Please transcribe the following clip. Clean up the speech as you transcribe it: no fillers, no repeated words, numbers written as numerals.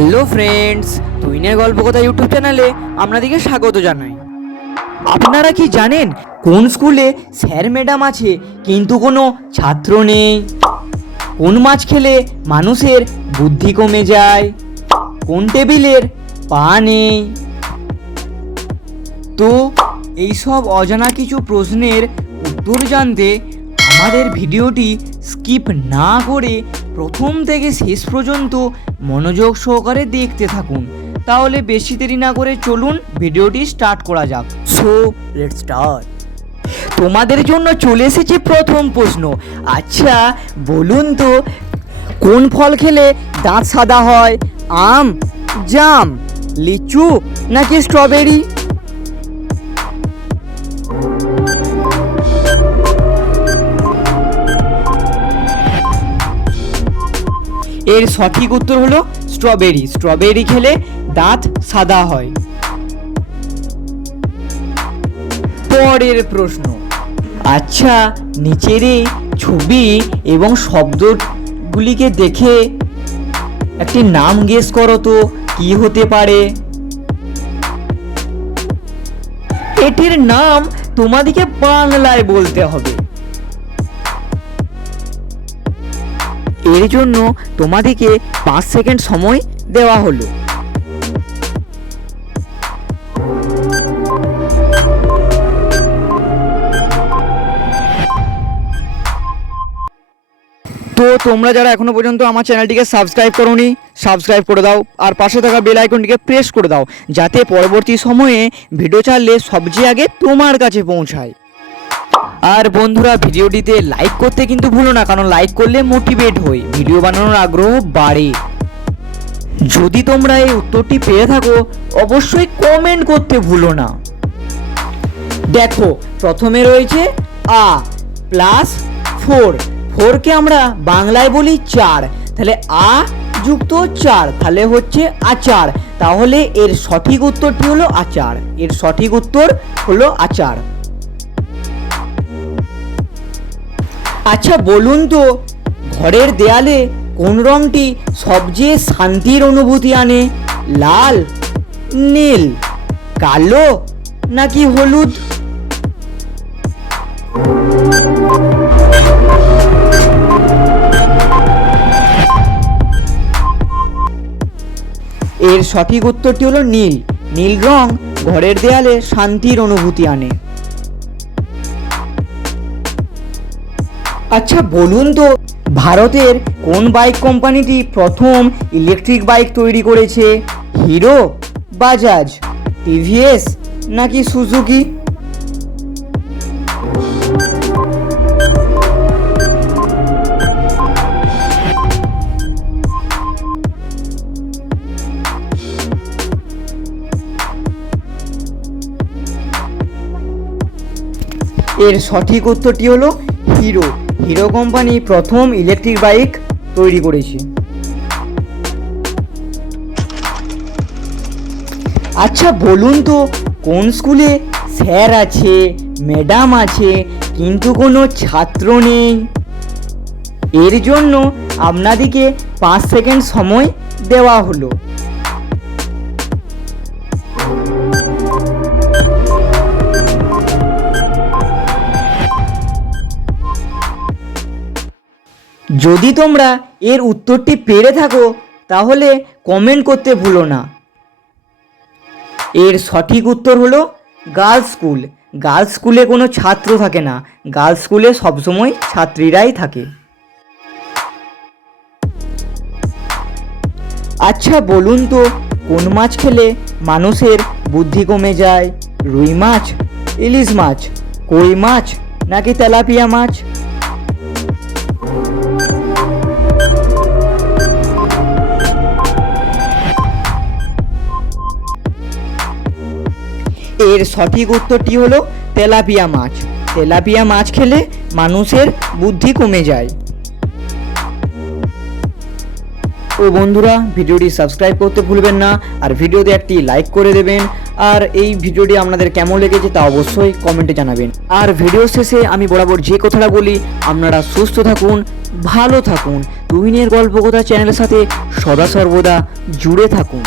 Hello friends, তুইনের গল্প কথা YouTube চ্যানেলে আপনাদেরকে স্বাগত জানাই। আপনারা কি জানেন কোন স্কুলে স্যার ম্যাডাম আছে কিন্তু কোনো ছাত্র নেই? কোন মাছ খেলে মানুষের বুদ্ধি কমে যায়? কোন টেবিলের পা নেই? তো এইসব অজানা কিছু প্রশ্নের উত্তর জানতে আমাদের ভিডিওটি স্কিপ না করে প্রথম থেকে শেষ পর্যন্ত মনোযোগ সহকারে দেখতে থাকুন। তাহলে বেশি দেরি না করে চলুন ভিডিওটি স্টার্ট করা যাক। So let's start. তোমাদের জন্য চলে এসেছে প্রথম প্রশ্ন। আচ্ছা বলুন তো, কোন ফল খেলে দাঁত সাদা হয়? আম, জাম, লিচু নাকি স্ট্রবেরি? এর সঠিক উত্তর হলো স্ট্রবেরি। স্ট্রবেরি খেলে দাঁত সাদা হয়। পরের প্রশ্ন। আচ্ছা নিচের এই ছবি এবং শব্দগুলিকে দেখে একটি নাম গেস করো তো, কি হতে পারে? এটির নাম তোমাদেরকে বাংলায় বলতে হবে। এর জন্য তোমাদেরকে 5 সেকেন্ড সময় দেওয়া হলো। তো তোমরা যারা এখনো পর্যন্ত আমার চ্যানেলটিকে সাবস্ক্রাইব করোনি, সাবস্ক্রাইব করে দাও আর পাশে থাকা বেল আইকনটিকে প্রেস করে দাও, যাতে পরবর্তী সময়ে ভিডিও ছাড়লে সবচেয়ে আগে তোমার কাছে পৌঁছায়। আর বন্ধুরা, ভিডিওটিতে লাইক করতে কিন্তু ভুলো না, কারণ লাইক করলে মোটিভেট হই, ভিডিও বানানোর আগ্রহ বাড়ে। যদি তোমরা এই উত্তরটি পেয়ে থাকো অবশ্যই কমেন্ট করতে ভুলো না। দেখো প্রথমে রয়েছে আ প্লাস 4। 4কে আমরা বাংলায় বলি 4, তাহলে আ যুক্ত 4 তাহলে হচ্ছে আচার। তাহলে এর সঠিক উত্তরটি হলো আচার। এর সঠিক উত্তর হলো আচার। আচ্ছা বলুন তো, ঘরের দেয়ালে কোন রংটি সবচেয়ে শান্তির অনুভূতি আনে? লাল, নীল, কালো নাকি হলুদ? এর সঠিক উত্তরটি হলো নীল। নীল রং ঘরের দেয়ালে শান্তির অনুভূতি আনে। আচ্ছা বলুন তো, ভারতের কোন বাইক কোম্পানিটি প্রথম ইলেকট্রিক বাইক তৈরি করেছে? হিরো, বাজাজ, টিভিএস নাকি সুজুকি? এর সঠিক উত্তরটি হলো হিরো। হিরো কোম্পানি প্রথম ইলেকট্রিক বাইক তৈরি করেছে। আচ্ছা বলুন তো, কোন স্কুলে স্যার আছে, ম্যাডাম আছে কিন্তু কোনো ছাত্র নেই? এর জন্য আপনাদেরকে 5 সেকেন্ড সময় দেওয়া হলো। যদি তোমরা এর উত্তরটি পেরে থাকো তাহলে কমেন্ট করতে ভুলো না। এর সঠিক উত্তর হলো গার্লস স্কুল। গার্লস স্কুলে কোনো ছাত্র থাকে না, গার্লস স্কুলে সবসময় ছাত্রীরাই থাকে। আচ্ছা বলুন তো, কোন মাছ খেলে মানুষের বুদ্ধি কমে যায়? রুই মাছ, ইলিশ মাছ, কই মাছ নাকি তেলাপিয়া মাছ? এর সঠিক উত্তরটি হলো তেলাপিয়া মাছ। তেলাপিয়া মাছ খেলে মানুষের বুদ্ধি কমে যায়। ও বন্ধুরা, ভিডিওটি সাবস্ক্রাইব করতে ভুলবেন না, আর ভিডিওতে একটি লাইক করে দেবেন। আর এই ভিডিওটি আপনাদের কেমন লেগেছে তা অবশ্যই কমেন্টে জানাবেন। আর ভিডিও শেষে আমি বরাবর যে কথাটা বলি, আপনারা সুস্থ থাকুন, ভালো থাকুন, তুহিনের গল্পকথা চ্যানেলের সাথে সদা সর্বদা জুড়ে থাকুন।